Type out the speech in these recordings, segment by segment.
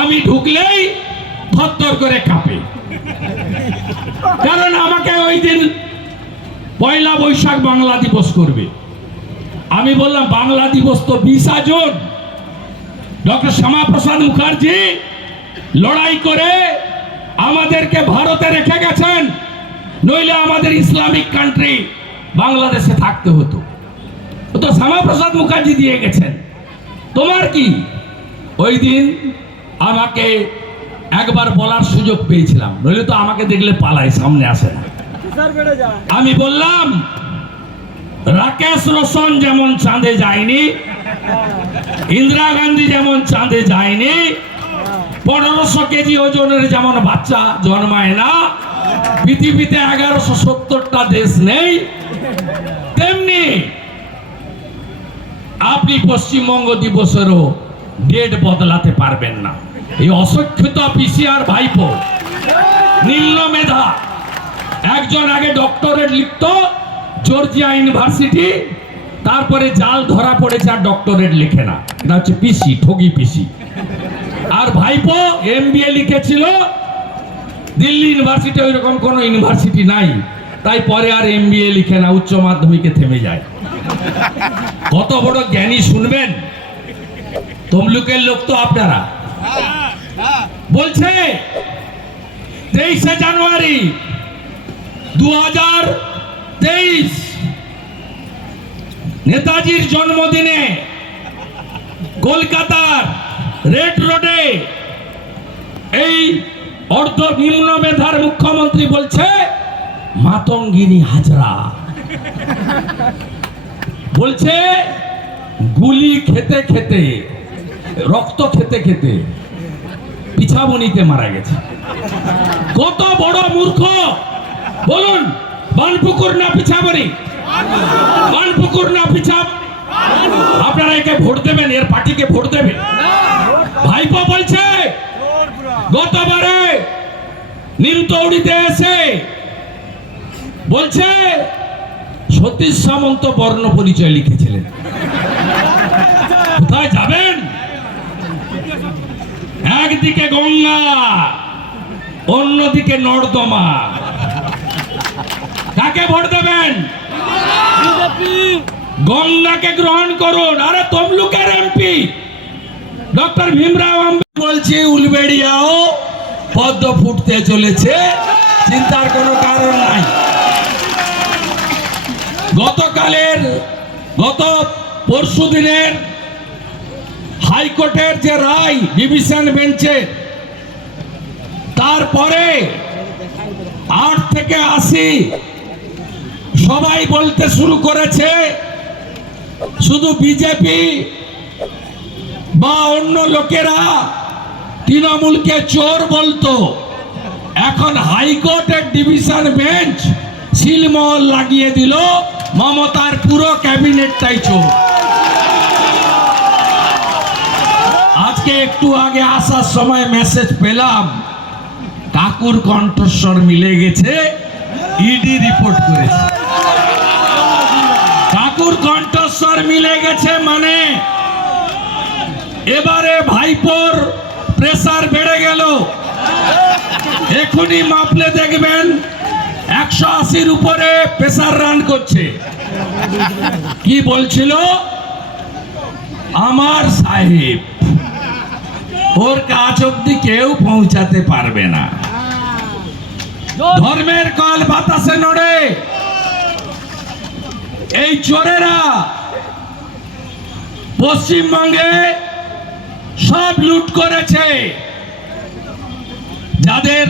আমি ঢুকলেই থরথর করে কাঁপে, কারণ আমাকে ওই দিন পয়লা বৈশাখ বাংলা দিবস করবে। আমি বললাম বাংলা দিবস তো 20 জুন, ডক্টর শ্যামাপ্রসাদ মুখার্জি লড়াই করে আমাদেরকে ভারতে রেখে গেছেন, নইলে আমাদের ইসলামিক কান্ট্রি বাংলাদেশে থাকতে হতো। তো শ্যামাপ্রসাদ মুখার্জি দিয়ে গেছেন, তোমার কি? ওই দিন আমাকে একবার বলার সুযোগ পেয়েছিলাম, নইলে তো আমাকে দেখলে পালায়, সামনে আসে না। আমি বললাম রাকেশ রোশন যেমন চাঁদে যায়নি, ইন্দিরা গান্ধী যেমন চাঁদে যায়নি, 1500 কেজি ওজনের যেমন বাচ্চা জন্মায় না, পৃথিবীতে 1170টা দেশ নেই, তেমনি আপনি পশ্চিমবঙ্গ দিবসেরও ডেট বদলাতে পারবেন না। এই অশিক্ষিত পিসিআর ভাইপো নিম্ন মেধা, একজন আগে ডক্টরেট লিখত জর্জিয়া ইউনিভার্সিটি, তারপরে জাল ধরা পড়েছে আর ডক্টরেট লিখে না, এটা হচ্ছে পিসি, ঠগি পিসি। আর ভাইপো এমবিএ লিখেছিল দিল্লি ইউনিভার্সিটি, ওই রকম কোনো ইউনিভার্সিটি নাই, তাই পরে আর এমবিএ লিখে না, উচ্চ মাধ্যমিকে থেমে যায়। কত বড় জ্ঞানী শুনবেন, তমলুকের লোক তো আপনারা। বলছে 23শে জানুয়ারি 2023 নেতাজির জন্মদিনে কলকাতার রেড রোডে এই অর্ধ নিম্ন মেধার মুখ্যমন্ত্রী বলছে মাতঙ্গিনী হাজরা, বলছে গুলি খেতে খেতে, রক্ত খেতে খেতে পিছাবনিতে মারা গেছে। কত বড় মূর্খ বলুন, বানপুকুর না পিছাবনি? বানপুকুর না পিছাব? আপনারা একে ভোট দেবেন, এর পার্টিকে ভোট দেবেন। ভাইপো বলছে গতবারে নিমতৌড়িতে এসে বলছে সতীশ সামন্ত বর্ণ পরিচয় লিখেছিলেন। কোথায় যাবেন? একদিকে গঙ্গা, অন্যদিকে নর্দমা। কাকে ভোট দেবেন? গঙ্গাকে গ্রহণ করুন। আরে তমলুকের এমপি ডক্টর ভীমরাও আম্বেদকর বলছে উলবেড়িয়াও পদ্ম ফুটতে চলেছে, চিন্তার কোনো কারণ নাই। গত পরশু দিনের হাইকোর্টের যে রায় ডিভিশন বেঞ্চে, তারপরে 8 থেকে 80 সবাই বলতে শুরু করেছে শুধু বিজেপি বা অন্য লোকেরা তৃণমূলকে চোর বলতো, এখন হাইকোর্টের ডিভিশন বেঞ্চ সিলমোহর লাগিয়ে দিল, মমতার পুরো ক্যাবিনেটটাই চোর। আজকে একটু আগে আসার সময় মেসেজ পেলাম কাকুর কণ্ঠস্বর মিলে গেছে, ইডি রিপোর্ট করেছে। কাকুর কণ্ঠস্বর মিলে গেছে মানে এবারে ভাইপোর প্রেসার বেড়ে গেল। এখনই মাপলে দেখবেন 180-র উপরে প্রেসার রান করছে। কি বলছিল? আমার সাহেব, ওর কাজ অব্দি কেউ পৌঁছাতে পারবে না। ধর্মের কল বাতাসে নড়ে। এই চোরেরা পশ্চিমবঙ্গে সব লুট করেছে। যাদের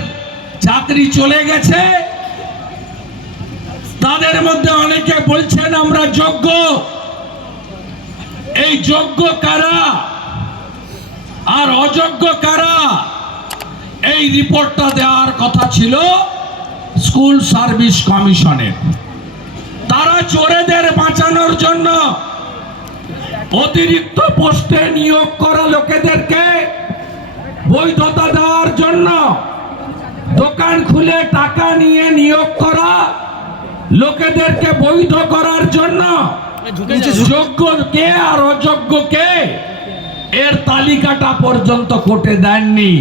চাকরি চলে গেছে তাদের মধ্যে অনেকে বলছেন আমরা যোগ্য। এই যোগ্য কারা আর অযোগ্য কারা, এই রিপোর্টটা দেওয়ার কথা ছিল স্কুল সার্ভিস কমিশনের। তারা চোরেদের বাঁচানোর জন্য অতিরিক্ত পোস্টে নিয়োগ করা লোকেদেরকে বৈধতা দেওয়ার জন্য, দোকান খুলে টাকা নিয়ে নিয়োগ করা লোকেদেরকে বৈধ করার জন্য যোগ্য কে আর অযোগ্য কে এর তালিকাটা পর্যন্ত কোর্টে দেননি।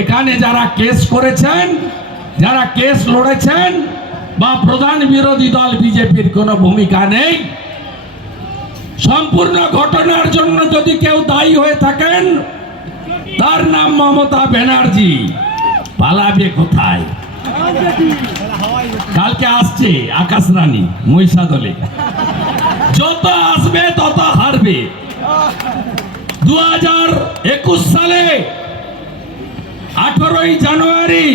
এখানে যারা কেস করেছেন, যারা কেস লড়েছেন, বা প্রধান বিরোধী দল বিজেপির কোনো ভূমিকা নেই। সম্পূর্ণ ঘটনার জন্য যদি কেউ দায়ী হয়ে থাকেন, তার নাম মমতা ব্যানার্জি। পালাবে কোথায়? কালকে আসছে আকাশ রানী মহিষাদলে, যত আসবে তত হারবে। 2021 সালে 18ই জানুয়ারি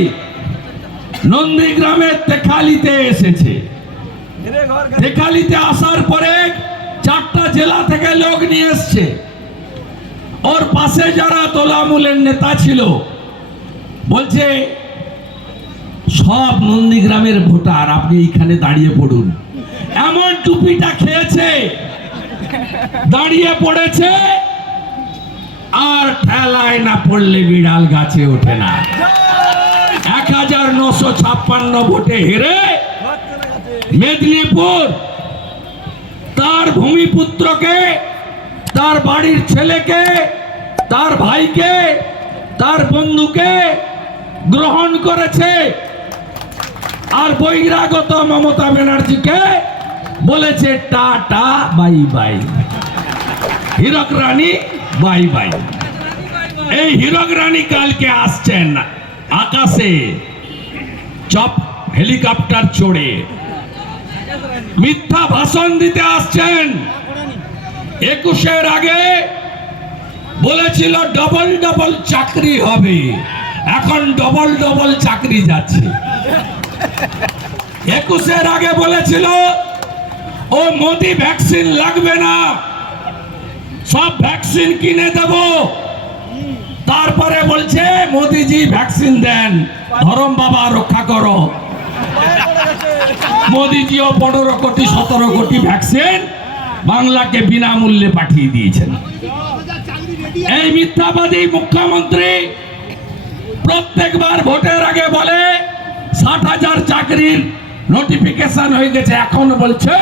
নন্দীগ্রামের তেখালিতে এসেছে। তেখালিতে আসার পরে 4টা জেলা থেকে লোক নিয়ে এসছে। ওর পাশে যারা তোলামূলের নেতা ছিল বলছে, সব নন্দীগ্রামের ভোটার, আপনি এইখানে দাঁড়িয়ে পড়ুন। এমন টুপিটা খেয়েছে, দাঁড়িয়ে পড়েছে, আর ঠেলায় না পড়লে বিড়াল গাছে ওঠে না। 1956 ভোটে হেরে মেদিনীপুর তার ভূমিপুত্রকে, তার বাড়ির ছেলেকে, তার ভাইকে, তার বন্ধুকে গ্রহণ করেছে। আর বহিরাগত মমতা ব্যানার্জিকে বলেছে টাটা বাই বাই, হীরক রানী বাই বাই। এই হীরক রানী কালকে আসছেন আকাশে চপ হেলিকপ্টার চড়ে, মিথ্যা ভাষণ দিতে আসছেন। 21-এর আগে বলেছিল ডবল ডবল চাকরি হবে, এখন ডবল ডবল চাকরি যাচ্ছে। 21-এর আগে বলেছিল ও মোদি ভ্যাকসিন লাগবে না, সব ভ্যাকসিন কিনে দেব। তারপরে বলছে মোদিজি ভ্যাকসিন দেন, ধরম বাবা রক্ষা করো। মোদিজিও 15 কোটি 17 কোটি ভ্যাকসিন বাংলাকে বিনামূল্যে পাঠিয়ে দিয়েছেন। এই মিথ্যাবাদী মুখ্যমন্ত্রী প্রত্যেকবার ভোটের আগে বলে 60,000 চাকরির নোটিফিকেশন হয়ে গেছে, এখন বলছে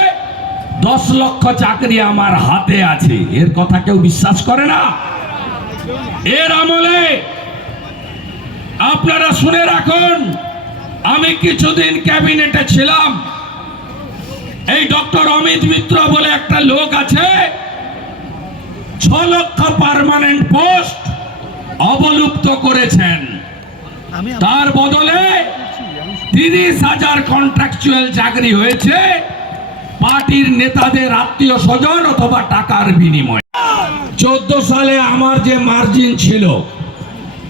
10 লক্ষ চাকরি আমার হাতে আছে। এর কথা কেউ বিশ্বাস করে না। এর আমলে আপনারা শুনে রাখুন, আমি কিছুদিন ক্যাবিনেটে ছিলাম। এই ডক্টর অমিত মিত্র বলে একটা লোক আছে, 6 লক্ষ পার্মানেন্ট পোস্ট অবলুপ্ত করেছেন। তার বদলে 30,000 কন্ট্রাকচুয়াল চাকরি হয়েছে পার্টির নেতাদের আত্মীয় স্বজন অথবা টাকার বিনিময়ে। 14 সালে আমার যে মার্জিন ছিল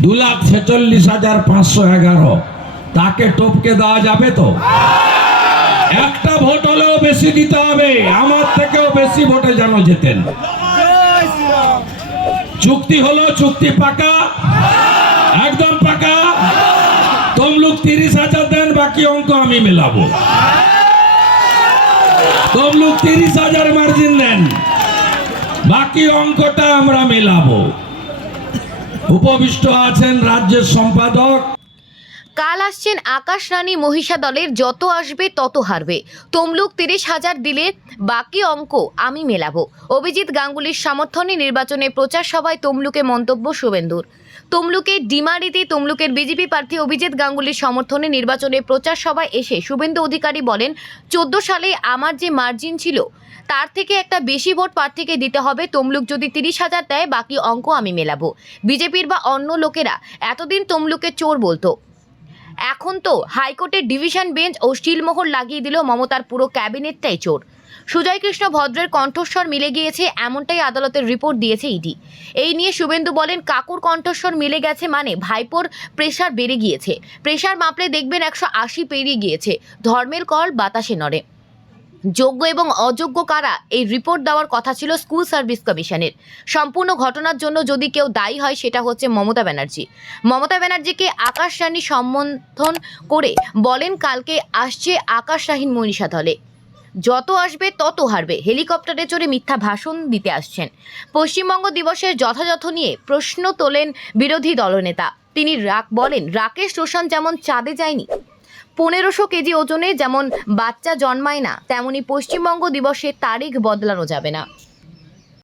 2,46,511, তাকে টপকে দেওয়া যাবে তো? একটা ভোট হলেও বেশি দিতে হবে, আমার থেকেও বেশি ভোটে যেন যেতেন। চুক্তি হলো, চুক্তি পাকা, একদম পাকা। তমলুক 30,000 দেন, বাকি অঙ্ক আমি মেলাবো। তমলুক 30,000 মার্জিন দেন, বাকি অঙ্কটা আমরা মেলাবো। উপবিষ্ট আছেন রাজ্যের সম্পাদক। কাল আসছেন আকাশ রানী মহিষা দলের, যত আসবে তত হারবে। তমলুক 30,000 দিলে বাকি অঙ্ক আমি মেলাবো। অভিজিৎ গাঙ্গুলির সমর্থনে নির্বাচনে প্রচার সভায় তমলুকে মন্তব্য শুভেন্দুর। তমলুকের ডিমারিতে তমলুকের বিজেপি প্রার্থী অভিজিৎ গাঙ্গুলির সমর্থনে নির্বাচনে প্রচার সভায় এসে শুভেন্দু অধিকারী বলেন, 14 সালে আমার যে মার্জিন ছিল তার থেকে একটা বেশি ভোট প্রার্থীকে দিতে হবে। তমলুক যদি 30,000 দেয়, বাকি অঙ্ক আমি মেলাবো। বিজেপির বা অন্য লোকেরা এতদিন তমলুকে চোর বলতো, এখন তো হাইকোর্টের ডিভিশন বেঞ্চ ও স্টিলমোহর লাগিয়ে দিল মমতার পুরো ক্যাবিনেটটাই চোর। সুজয় কৃষ্ণ ভদ্রের কণ্ঠস্বর মিলে গিয়েছে, এমনটাই আদালতের রিপোর্ট দিয়েছে ইডি। এই নিয়ে শুভেন্দু বলেন, কাকুর কণ্ঠস্বর মিলে গেছে মানে ভাইপোর প্রেশার বেড়ে গিয়েছে। প্রেশার মাপলে দেখবেন 180 পেরিয়ে গিয়েছে। ধর্মের কল বাতাসে নড়ে। যোগ্য এবং অযোগ্য কারা, এই রিপোর্ট দেওয়ার কথা ছিল স্কুল সার্ভিস কমিশনের। সম্পূর্ণ ঘটনার জন্য যদি কেউ দায়ী হয় সেটা হচ্ছে মমতা ব্যানার্জি। মমতা ব্যানার্জিকে আকাশ রানী সম্বোধন করে বলেন, কালকে আসছে আকাশ রানী মনীষা দলে, যত আসবে তত হারবে। হেলিকপ্টারে চড়ে মিথ্যা ভাষণ দিতে আসছেন। পশ্চিমবঙ্গ দিবসের যথাযথ নিয়ে প্রশ্ন তোলেন বিরোধী দলনেতা। তিনি বলেন, রাকেশ রোশন যেমন চাঁদে যায়নি, 1500 কেজি ওজনে যেমন বাচ্চা জন্মায় না, তেমনি পশ্চিমবঙ্গ দিবসের তারিখ বদলানো যাবে না।